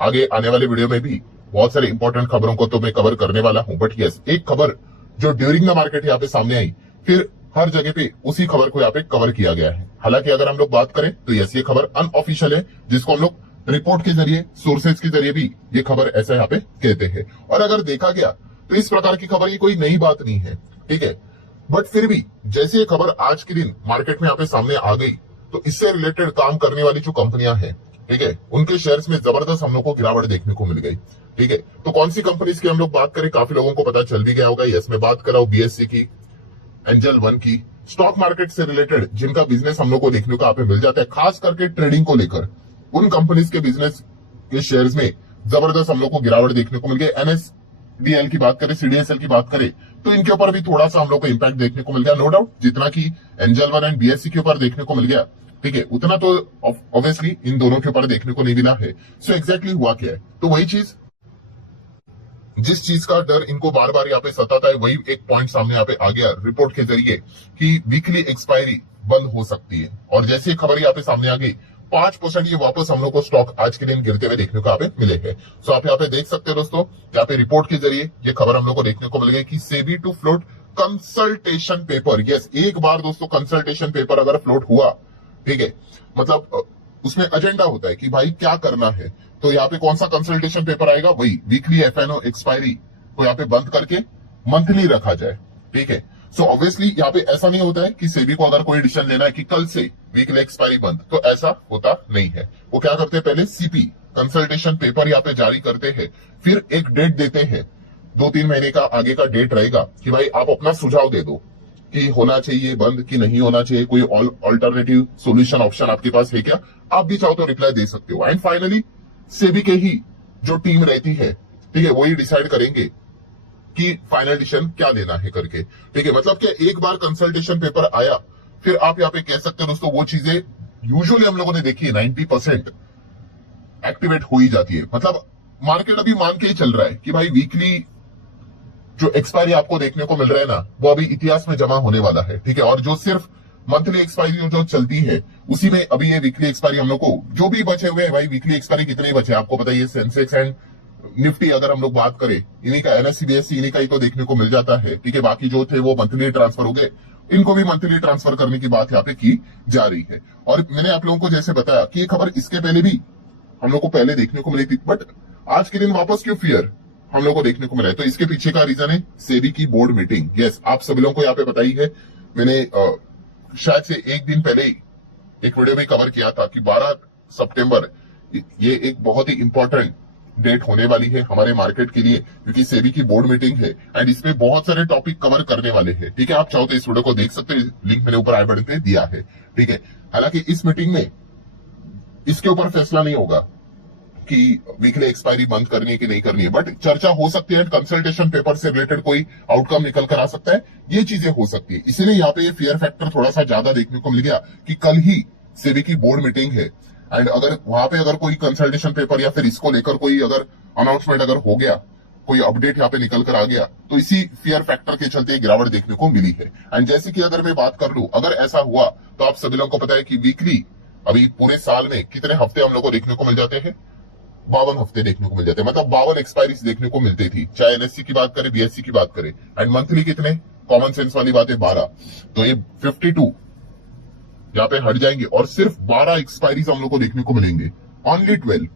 आगे आने वाले वीडियो में भी बहुत सारे इंपॉर्टेंट खबरों को तो मैं कवर करने वाला हूं, बट यस, एक खबर जो ड्यूरिंग द मार्केट यहाँ पे सामने आई, फिर हर जगह पे उसी खबर को यहाँ पे कवर किया गया है। हालांकि अगर हम लोग बात करें तो यस, ये खबर अनऑफिशियल है, जिसको हम लोग रिपोर्ट के जरिए, सोर्सेज के जरिए भी ये खबर ऐसा यहाँ पे कहते हैं। और अगर देखा गया तो इस प्रकार की खबर ये कोई नई बात नहीं है, ठीक है। बट फिर भी जैसे ये खबर आज के दिन मार्केट में यहाँ पे सामने आ गई, तो इससे रिलेटेड काम करने वाली जो कंपनियां हैं, ठीक है, उनके शेयर्स में जबरदस्त हम लोग को गिरावट देखने को मिल गई, ठीक है। तो कौन सी कंपनीज की हम लोग बात करें, काफी लोगों को पता चल भी गया होगा। यस, मैं बात कर रहा हूं बीएससी की, एंजल वन की, स्टॉक मार्केट से रिलेटेड जिनका बिजनेस हम लोग को देखने को यहाँ पे मिल जाता है, खास करके ट्रेडिंग को लेकर, उन कंपनीज के बिजनेस के शेयर्स में जबरदस्त हम लोग को गिरावट देखने को मिल गई। एनएसडीएल की बात करें, सीडीएसएल की बात करें, तो इनके ऊपर भी थोड़ा सा हम लोग को इंपैक्ट देखने को मिल गया, नो डाउट। जितना की एंजल वन एंड बीएससी के ऊपर देखने को मिल गया, ठीक है, उतना तो ऑब्वियसली इन दोनों के ऊपर देखने को नहीं मिला है। सो एग्जैक्टली हुआ क्या है, तो वही चीज, जिस चीज का डर इनको बार बार यहाँ पे सताता है, वही एक पॉइंट सामने यहाँ पे आ गया रिपोर्ट के जरिए कि वीकली एक्सपायरी बंद हो सकती है। और जैसे खबर यहाँ पे सामने आ गई, 5% ये वापस हम लोग को स्टॉक आज के दिन गिरते हुए देखने को यहाँ पे मिले हैं। सो आप यहाँ पे देख सकते हैं दोस्तों, यहाँ पे रिपोर्ट के जरिए ये खबर हम लोग को देखने को मिल गई कि SEBI to float consultation paper. Yes, एक बार दोस्तों कंसल्टेशन पेपर अगर फ्लोट हुआ, ठीक है, मतलब उसमें एजेंडा होता है कि भाई क्या करना है। तो यहाँ पे कौन सा कंसल्टेशन पेपर आएगा, वही वीकली एफएनओ एक्सपायरी को यहाँ पे बंद करके मंथली रखा जाए, ठीक है। सो ऑब्वियसली यहाँ पे ऐसा नहीं होता है कि सेबी को अगर कोई डिसीजन लेना है कि कल से वीकली एक्सपायरी बंद, तो ऐसा होता नहीं है। वो क्या करते हैं, पहले सीपी कंसल्टेशन पेपर यहाँ पे जारी करते हैं, फिर एक डेट देते हैं, 2-3 महीने का आगे का डेट रहेगा कि भाई आप अपना सुझाव दे दो कि होना चाहिए बंद कि नहीं होना चाहिए, कोई ऑल्टरनेटिव सोल्यूशन ऑप्शन आपके पास है क्या, आप भी चाहो तो रिप्लाई दे सकते हो। एंड फाइनली सेबी के ही जो टीम रहती है, ठीक है, वही डिसाइड करेंगे कि फाइनल डिसीजन क्या लेना है करके, ठीक है। मतलब क्या, एक बार कंसल्टेशन पेपर आया, फिर आप यहाँ पे कह सकते हो दोस्तों, वो चीजें यूजुअली हम लोगों ने देखी है 90% एक्टिवेट हो ही जाती है। मतलब मार्केट अभी मान के ही चल रहा है कि भाई वीकली जो एक्सपायरी आपको देखने को मिल रहा है ना, वो अभी इतिहास में जमा होने वाला है, ठीक है। और जो सिर्फ मंथली एक्सपायरी जो चलती है, उसी में अभी ये वीकली एक्सपायरी हम लोग को जो भी बचे हुए हैं, भाई वीकली एक्सपायरी कितने बचे आपको पता है, सेंसेक्स एंड निफ्टी अगर हम लोग बात करें, इन्हीं का एनएससी बीएससी इन्हीं का ही तो देखने को मिल जाता है, ठीक है। बाकी जो थे वो मंथली ट्रांसफर हो गए, इनको भी मंथली ट्रांसफर करने की बात यहाँ पे की जा रही है। और मैंने आप लोगों को जैसे बताया कि ये खबर इसके पहले भी हम लोग को पहले देखने को मिली थी, बट आज के दिन वापस क्यों फियर हम लोग को देखने को मिला है, तो इसके पीछे का रीजन है सेबी की बोर्ड मीटिंग। यस, आप सभी लोगों को यहाँ पे बताई है, मैंने शायद से एक दिन पहले एक वीडियो में कवर किया था कि 12 सितंबर ये एक बहुत ही इंपॉर्टेंट डेट होने वाली है हमारे मार्केट के लिए, क्योंकि सेबी की बोर्ड मीटिंग है एंड इसमें बहुत सारे टॉपिक कवर करने वाले हैं, ठीक है। आप चाहो तो इस वीडियो को देख सकते हैं, लिंक मैंने ऊपर आई बटन पे दिया है, ठीक है। हालांकि इस मीटिंग में इसके ऊपर फैसला नहीं होगा कि वीकली एक्सपायरी बंद करनी है कि नहीं करनी है, बट चर्चा हो सकती है, कंसल्टेशन पेपर से रिलेटेड कोई आउटकम निकल कर आ सकता है, ये चीजें हो सकती है। इसीलिए यहाँ पे ये फियर फैक्टर थोड़ा सा ज्यादा देखने को मिल गया कि कल ही सेबी की बोर्ड मीटिंग है एंड अगर वहां पे अगर कोई कंसल्टेशन पेपर या फिर इसको लेकर कोई अगर अनाउंसमेंट अगर हो गया, कोई अपडेट यहाँ पे निकल कर आ गया, तो इसी फियर फैक्टर के चलते गिरावट देखने को मिली है। एंड जैसे कि अगर मैं बात कर लूं, अगर ऐसा हुआ तो आप सभी लोगों को पता है कि वीकली अभी पूरे साल में कितने हफ्ते हम लोग को देखने को मिल जाते हैं, 52 हफ्ते देखने को मिल जाते हैं। मतलब 52 एक्सपायरीज देखने को मिलती थी, चाहे एनएससी की बात करें, बीएससी की बात करें। एंड मंथली कितने, कॉमन सेंस वाली बात है 12, तो ये 52 यहाँ पे हट जाएंगे और सिर्फ 12 एक्सपायरीज हम लोग को देखने को मिलेंगे, ओनली 12।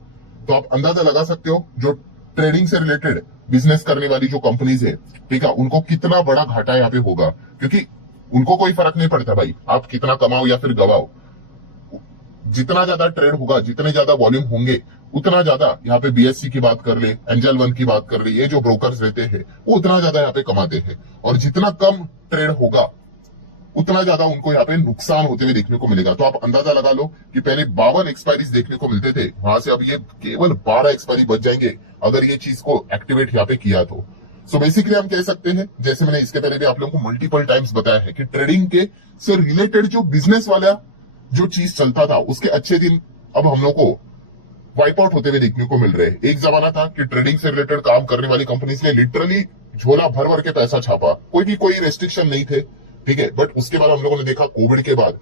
तो आप अंदाजा लगा सकते हो जो ट्रेडिंग से रिलेटेड बिजनेस करने वाली जो कंपनीज है, ठीक है, उनको कितना बड़ा घाटा यहाँ पे होगा, क्योंकि उनको कोई फर्क नहीं पड़ता भाई आप कितना कमाओ या फिर गवाओ, जितना ज्यादा ट्रेड होगा, जितने ज्यादा वॉल्यूम होंगे, उतना ज्यादा यहाँ पे बीएससी की बात कर ले, एंजल वन की बात कर ले, ये जो ब्रोकर्स रहते हैं वो उतना ज्यादा यहाँ पे कमाते हैं, और जितना कम ट्रेड होगा उतना ज्यादा उनको यहाँ पे नुकसान होते हुए देखने को मिलेगा। तो आप अंदाजा लगा लो कि पहले 52 एक्सपायरीज देखने को मिलते थे, वहां से अब ये केवल 12 एक्सपायरी बच जाएंगे अगर ये चीज को एक्टिवेट यहाँ पे किया तो। सो बेसिकली हम कह सकते हैं, जैसे मैंने इसके पहले भी आप लोगों को मल्टीपल टाइम्स बताया है कि ट्रेडिंग के से रिलेटेड जो बिजनेस वाला जो चीज चलता था, उसके अच्छे दिन अब हम लोग को वाइप आउट होते हुए देखने को मिल रहे हैं। एक जमाना था कि ट्रेडिंग से रिलेटेड काम करने वाली कंपनीज ने लिटरली झोला भर भर के पैसा छापा, कोई रेस्ट्रिक्शन नहीं थे, ठीक है। बट उसके बाद हम लोगों ने देखा कोविड के बाद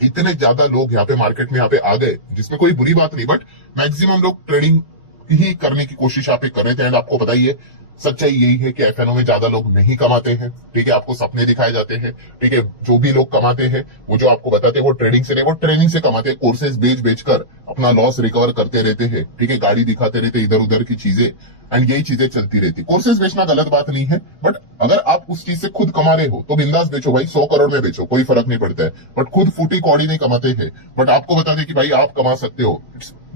इतने ज्यादा लोग यहाँ पे मार्केट में यहाँ पे आ गए, जिसमें कोई बुरी बात नहीं, बट मैक्सिमम लोग ट्रेडिंग ही करने की कोशिश यहाँ पे कर रहे थे। एंड आपको बताइए सच्चाई यही है कि एफएनओ में ज्यादा लोग नहीं कमाते हैं, ठीक है। आपको सपने दिखाए जाते हैं, ठीक है। जो भी लोग कमाते हैं वो जो आपको बताते हैं वो ट्रेडिंग से नहीं, वो ट्रेनिंग से कमाते हैं। कोर्सेज बेच कर अपना लॉस रिकवर करते रहते हैं, ठीक है। गाड़ी दिखाते रहते इधर उधर की चीजें, एंड यही चीजें चलती रहती। कोर्सेज बेचना गलत बात नहीं है, बट अगर आप उस चीज से खुद कमा रहे हो तो बिंदास बेचो भाई, 100 करोड़ में बेचो, कोई फर्क नहीं पड़ता है। बट खुद फूटी कौड़ी नहीं कमाते हैं, बट आपको बता दें कि भाई आप कमा सकते हो,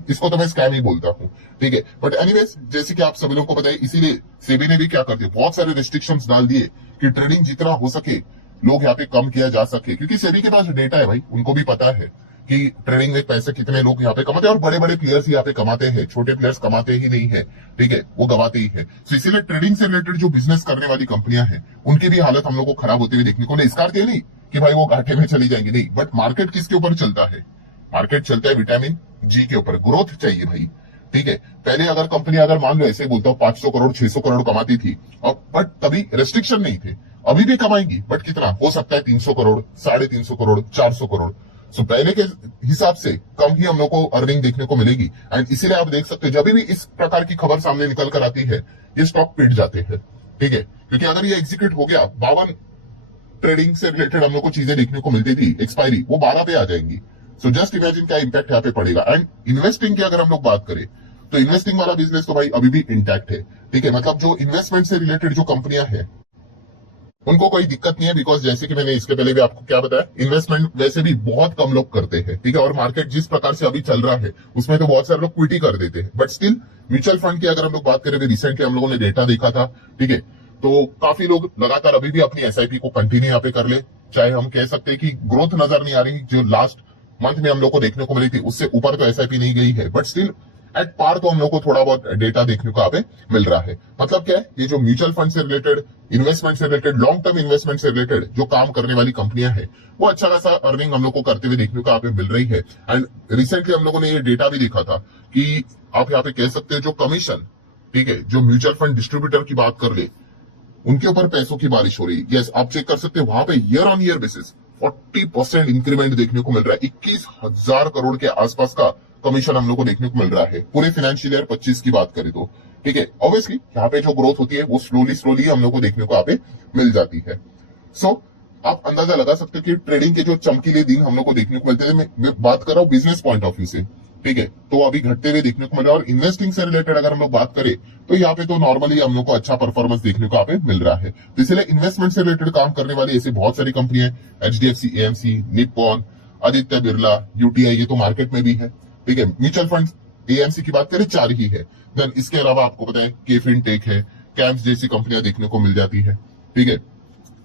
इसको तो मैं स्कैम ही बोलता हूँ, ठीक है। बट एनीवेज, जैसे कि आप सभी लोगों को बताइए, इसीलिए सेबी ने भी क्या कर दिया, बहुत सारे रिस्ट्रिक्शंस डाल दिए कि ट्रेडिंग जितना हो सके लोग यहाँ पे कम किया जा सके, क्योंकि सेबी के पास डेटा है भाई, उनको भी पता है कि ट्रेडिंग में पैसे कितने लोग यहाँ पे कमाते हैं, और बड़े बड़े प्लेयर्स ही यहाँ पे कमाते हैं, छोटे प्लेयर्स कमाते ही नहीं है, ठीक है, वो गवाते ही है। तो इसीलिए ट्रेडिंग से रिलेटेड जो बिजनेस करने वाली कंपनियां हैं उनकी भी हालत हम लोग को खराब होती हुई देखने को नहीं। इसका अर्थ ये नहीं कि भाई वो घाटे में चली जाएंगी, नहीं, बट मार्केट किसके ऊपर चलता है, मार्केट चलता है विटामिन जी के ऊपर। ग्रोथ चाहिए भाई, ठीक है। पहले अगर कंपनी, अगर मान लो ऐसे बोलता हूँ 500 करोड़ 600 करोड़ कमाती थी, और बट तभी रेस्ट्रिक्शन नहीं थे, अभी भी कमाएंगी, बट कितना हो सकता है, 300 करोड़ 350 करोड़ 400 करोड़। सो पहले के हिसाब से कम ही हम लोग को अर्निंग देखने को मिलेगी। एंड इसीलिए आप देख सकते हो जब भी इस प्रकार की खबर सामने निकल कर आती है ये स्टॉक पिट जाते हैं, ठीक है। क्योंकि अगर ये एग्जीक्यूट हो गया, 52 ट्रेडिंग से रिलेटेड हम लोग को चीजें देखने को मिलती थी एक्सपायरी, वो 12 पे आ जाएंगी। सो जस्ट इमेजिन क्या इंपैक्ट यहाँ पे पड़ेगा। एंड इन्वेस्टिंग की अगर हम लोग बात करें तो इन्वेस्टिंग वाला बिजनेस तो भाई अभी भी इंटैक्ट है, ठीक है। मतलब जो इन्वेस्टमेंट से रिलेटेड जो कंपनियां हैं उनको कोई दिक्कत नहीं है, बिकॉज जैसे कि मैंने इसके पहले भी आपको क्या बताया, इन्वेस्टमेंट वैसे भी बहुत कम लोग करते हैं, ठीक है। और मार्केट जिस प्रकार से अभी चल रहा है उसमें तो बहुत सारे लोग क्विट ही कर देते हैं। बट स्टिल म्यूचुअल फंड की अगर हम लोग बात करें, रिसेंटली हम लोगों ने डेटा देखा था, ठीक है। तो काफी लोग लगातार अभी भी अपनी एसआईपी को कंटिन्यू यहाँ पे कर ले। चाहे हम कह सकते हैं कि ग्रोथ नजर नहीं आ रही, जो लास्ट मंथ में हम लोग को देखने को मिली थी उससे ऊपर तो एसआईपी नहीं गई है, बट स्टिल एट पार तो हम लोग को थोड़ा बहुत डेटा देखने को यहाँ पे मिल रहा है। मतलब क्या है, ये जो म्यूचुअल फंड से रिलेटेड, इन्वेस्टमेंट से रिलेटेड, लॉन्ग टर्म इन्वेस्टमेंट से रिलेटेड जो काम करने वाली कंपनियां हैं वो अच्छा खासा अर्निंग हम लोग को करते हुए देखने को यहाँ पे मिल रही है। एंड रिसेंटली हम लोगों ने ये डेटा भी देखा था कि आप यहाँ पे कह सकते हैं जो कमीशन, ठीक है, जो म्यूचुअल फंड डिस्ट्रीब्यूटर की बात कर ले उनके ऊपर पैसों की बारिश हो रही है। यस, आप चेक कर सकते हैं वहां पे year on year basis 40% increment देखने को मिल रहा है। 21,000 करोड़ के आसपास का कमीशन हम लोग को देखने को मिल रहा है पूरे फाइनेंशियल ईयर 25 की बात करें तो, ठीक है। ऑब्वियसली यहाँ पे जो ग्रोथ होती है वो स्लोली हम लोग को देखने को यहाँ पे मिल जाती है। सो आप अंदाजा लगा सकते हो कि ट्रेडिंग के जो चमकीले दिन हम लोग को देखने को मिलते हैं, मैं बात कर रहा हूँ बिजनेस पॉइंट ऑफ व्यू से, ठीक है, तो अभी घटते हुए देखने को मिल रहा है। और इन्वेस्टिंग से रिलेटेड अगर हम लोग बात करें तो यहाँ पे तो नॉर्मली हम लोग को अच्छा परफॉर्मेंस देखने को यहाँ पे मिल रहा है। तो इसलिए इन्वेस्टमेंट से रिलेटेड काम करने वाली ऐसी बहुत सारी कंपनियां, HDFC, AMC, Nippon, Aditya Birla, UTI, ये तो मार्केट में भी है, ठीक है। म्यूचुअल फंड एएमसी की बात करें 4 ही है। देन इसके अलावा आपको पता है के फिनटेक है, कैम्स जैसी कंपनियां देखने को मिल जाती है, ठीक है।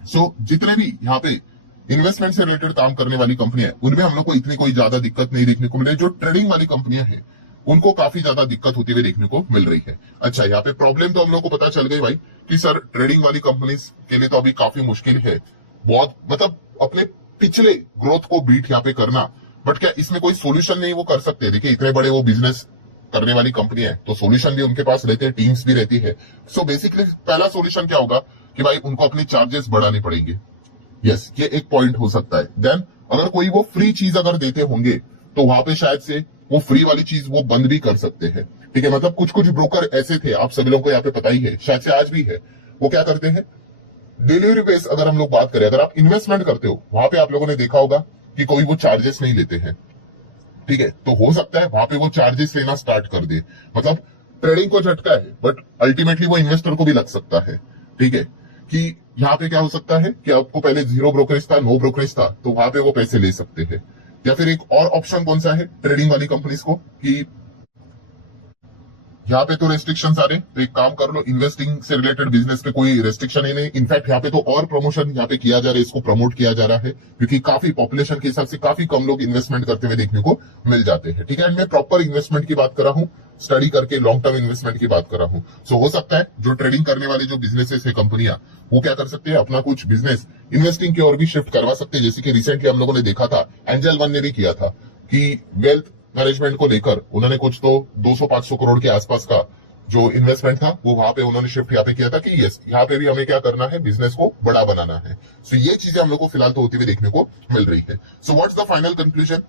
सो जितने भी यहाँ पे इन्वेस्टमेंट से रिलेटेड काम करने वाली कंपनियां उनमें हम लोग को इतनी कोई ज्यादा दिक्कत नहीं देखने को मिल रही। जो ट्रेडिंग वाली कंपनियां हैं उनको काफी ज्यादा दिक्कत होती हुई देखने को मिल रही है। अच्छा, यहाँ पे प्रॉब्लम तो हम लोग को पता चल गई भाई कि सर ट्रेडिंग वाली कंपनीज के लिए तो अभी काफी मुश्किल है, बहुत, मतलब अपने पिछले ग्रोथ को बीट यहाँ पे करना। बट क्या इसमें कोई सोल्यूशन नहीं वो कर सकते? देखिए इतने बड़े वो बिजनेस करने वाली कंपनी है तो सोल्यूशन भी उनके पास रहते हैं, टीम्स भी रहती है। सो बेसिकली पहला सोल्यूशन क्या होगा कि भाई उनको अपने चार्जेस बढ़ाने पड़ेंगे। यस, ये एक पॉइंट हो सकता है। देन अगर कोई वो फ्री चीज अगर देते होंगे तो वहां पे शायद से वो फ्री वाली चीज वो बंद भी कर सकते हैं, ठीक है। मतलब कुछ कुछ ब्रोकर ऐसे थे, आप सभी लोगों को यहाँ पे पता ही है, शायद से आज भी है, वो क्या करते हैं डिलीवरी बेस। अगर हम लोग बात करें, अगर आप इन्वेस्टमेंट करते हो वहां पे आप लोगों ने देखा होगा कि कोई वो चार्जेस नहीं लेते हैं, ठीक है। तो हो सकता है वहां पे वो चार्जेस लेना स्टार्ट कर दे। मतलब ट्रेडिंग को झटका है बट अल्टीमेटली वो इन्वेस्टर को भी लग सकता है, ठीक है, कि यहाँ पे क्या हो सकता है कि आपको पहले 0 ब्रोकरेज था, नो ब्रोकरेज था, तो वहां पे वो पैसे ले सकते हैं। या फिर एक और ऑप्शन कौन सा है ट्रेडिंग वाली कंपनीज को कि यहाँ पे तो रेस्ट्रिक्शंस आ रहे, तो एक काम कर लो, इन्वेस्टिंग से रिलेटेड बिजनेस पे कोई रेस्ट्रिक्शन ही नहीं। इनफैक्ट यहाँ पे तो और प्रमोशन यहाँ पे किया जा रहा है, इसको प्रमोट किया जा रहा है, क्योंकि काफी पॉपुलेशन के हिसाब से काफी कम लोग इन्वेस्टमेंट करते हुए देखने को मिल जाते हैं, ठीक है। एंड मैं प्रॉपर इन्वेस्टमेंट की बात कर रहा हूँ, स्टडी करके लॉन्ग टर्म इन्वेस्टमेंट की बात कर रहा हूँ। सो हो सकता है जो ट्रेडिंग करने वाली जो बिजनेसेस है कंपनियां, वो क्या कर सकते हैं, अपना कुछ बिजनेस इन्वेस्टिंग की ओर भी शिफ्ट करवा सकते हैं। जैसे कि रिसेंटली हम लोगों ने देखा था, एंजल वन ने भी किया था कि वेल्थ मैनेजमेंट को लेकर उन्होंने कुछ तो 200-500 करोड़ के आसपास का जो इन्वेस्टमेंट था वो वहां पे उन्होंने शिफ्ट यहाँ पे किया था कि यस, यहाँ पे भी हमें क्या करना है, बिजनेस को बड़ा बनाना है। सो ये चीजें हम लोग को फिलहाल तो होती हुई देखने को मिल रही है। So what's the final conclusion?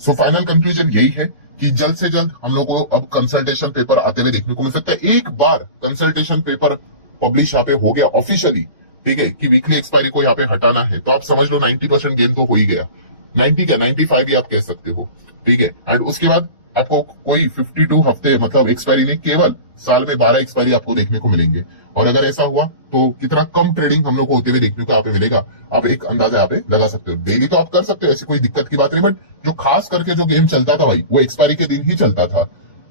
So final conclusion यही है कि जल्द से जल्द हम लोग को अब कंसल्टेशन पेपर आते हुए देखने को मिल सकता है। एक बार कंसल्टेशन पेपर पब्लिश यहाँ पे हो गया ऑफिशियली, ठीक है, कि वीकली एक्सपायरी को यहाँ पे हटाना है, तो आप समझ लो 90% गेन तो हो ही गया। 90 क्या 95 भी आप कह सकते हो, ठीक है। एंड उसके बाद आपको कोई 52 हफ्ते मतलब एक्सपायरी नहीं, केवल साल में 12 एक्सपायरी आपको देखने को मिलेंगे। और अगर ऐसा हुआ तो कितना कम ट्रेडिंग हम लोग को होते हुए देखने को यहाँ पे मिलेगा, आप एक अंदाजा यहाँ पे लगा सकते हो। डेली तो आप कर सकते हो, ऐसी कोई दिक्कत की बात नहीं, बट जो खास करके जो गेम चलता था भाई वो एक्सपायरी के दिन ही चलता था,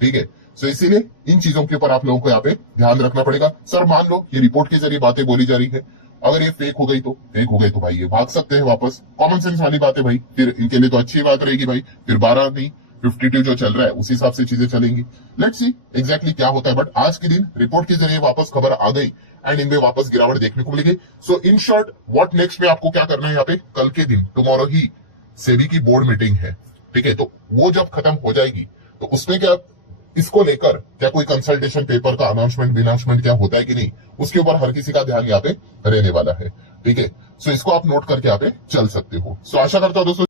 ठीक है। सो इसीलिए इन चीजों के ऊपर आप लोगों को यहाँ पे ध्यान रखना पड़ेगा। सर मान लो ये रिपोर्ट के जरिए बातें बोली जा रही है, अगर ये फेक हो गई तो भाई ये भाग सकते हैं वापस। कॉमन सेंस वाली बात है भाई, फिर इनके लिए तो अच्छी बात रहेगी भाई, फिर 12 नहीं 52 जो चल रहा है उसी हिसाब से चीजें चलेंगी। लेट्स सी एग्जैक्टली क्या होता है, बट आज के दिन रिपोर्ट के जरिए वापस खबर आ गई एंड इनमें वापस गिरावट देखने को मिलेगी। सो इन शॉर्ट व्हाट नेक्स्ट में आपको क्या करना है, यहाँ पे कल के दिन टुमारो ही सेबी की बोर्ड मीटिंग है, ठीक है। तो वो जब खत्म हो जाएगी तो उसमें क्या इसको लेकर क्या कोई कंसल्टेशन पेपर का अनाउंसमेंट क्या होता है कि नहीं, उसके ऊपर हर किसी का ध्यान यहाँ पे रहने वाला है, ठीक है। सो इसको आप नोट करके यहाँ पे चल सकते हो। सो आशा करता हूं दोस्तों